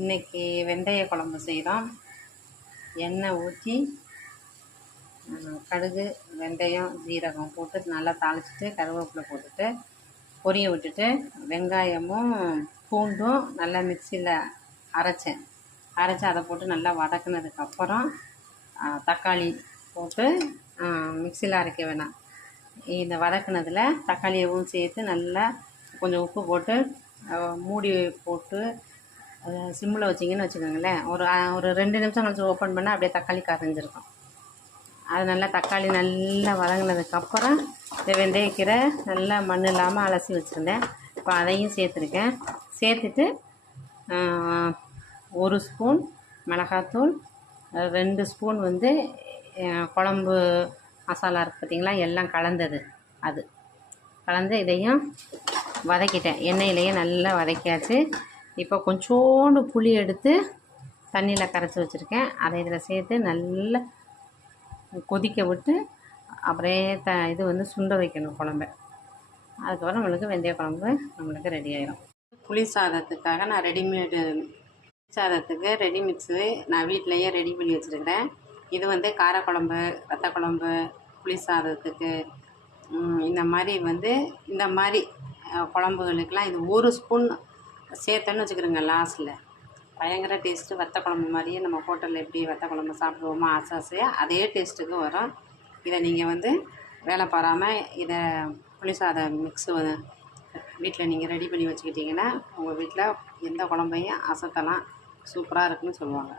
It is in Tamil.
இன்றைக்கி வெந்தய குழம்பு செய்கிறோம் எண்ணெய் ஊற்றி கடுகு வெந்தயம் ஜீரகம் போட்டு நல்லா தாளிச்சிட்டு கருவேப்பிலை போட்டுட்டு பொரிய விட்டுட்டு வெங்காயமும் பூண்டும் நல்லா மிக்சியில் அரைச்சேன். அரைச்சி அதை போட்டு நல்லா வதக்குனதுக்கப்புறம் தக்காளி போட்டு மிக்சியில் அரைக்க வேணாம். இந்த வதக்குனதில் தக்காளியவும் சேர்த்து நல்லா கொஞ்சம் உப்பு போட்டு மூடி போட்டு சிம்மில் வச்சிங்கன்னு வச்சுக்கோங்களேன். ஒரு ஒரு ரெண்டு நிமிஷம் கழிச்சு ஓப்பன் பண்ணால் அப்படியே தக்காளி கரைஞ்சிருக்கும். அது நல்லா தக்காளி நல்லா வதங்கினதுக்கப்புறம் இந்த வெந்தயக்கீரை நல்லா மண் இல்லாமல் அலசி வச்சுருந்தேன். இப்போ அதையும் சேர்த்துருக்கேன். சேர்த்துட்டு ஒரு ஸ்பூன் மிளகாத்தூள் ரெண்டு ஸ்பூன் வந்து குழம்பு மசாலா இருக்குது பார்த்தீங்களா எல்லாம் கலந்தது. அது. கலந்து இதையும் வதக்கிட்டேன். எண்ணெயிலேயே நல்லா வதக்கியாச்சு. இப்போ கொஞ்சோண்டு புளி எடுத்து தண்ணியில் கரைச்சி வச்சுருக்கேன். அதை இதில் சேர்த்து நல்லா கொதிக்க விட்டு அப்படியே த இது வந்து சுண்ட வைக்கணும் குழம்ப. அதுக்கப்புறம் நம்மளுக்கு வெந்தய குழம்பு நம்மளுக்கு ரெடி ஆயிடும் புளி சாதத்துக்காக நான் ரெடிமேடு சாதத்துக்கு ரெடி மிக்ஸு நான் வீட்டிலையே ரெடி பண்ணி வச்சுருக்கிறேன். இது வந்து காரக்குழம்பு வத்த குழம்பு புளி சாதத்துக்கு இந்த மாதிரி வந்து இந்த மாதிரி குழம்புகளுக்கெலாம் இது ஒரு ஸ்பூன் சேர்த்தேன்னு வச்சுக்கிறோங்க லாஸ்ட்டில் பயங்கர டேஸ்ட்டு வத்த குழம்பு மாதிரியே நம்ம ஹோட்டலில் எப்படி வத்த குழம்பு சாப்பிடுவோமோ ஆசை ஆசையாக அதே டேஸ்ட்டுக்கு வரும். இதை நீங்கள் வந்து வேலை பாராமல் இதை புளிசாத மிக்ஸு வீட்டில் நீங்கள் ரெடி பண்ணி வச்சுக்கிட்டிங்கன்னா உங்கள் வீட்டில் எந்த குழம்பையும் அசத்தலாம். சூப்பராக இருக்குன்னு சொல்லுவாங்க.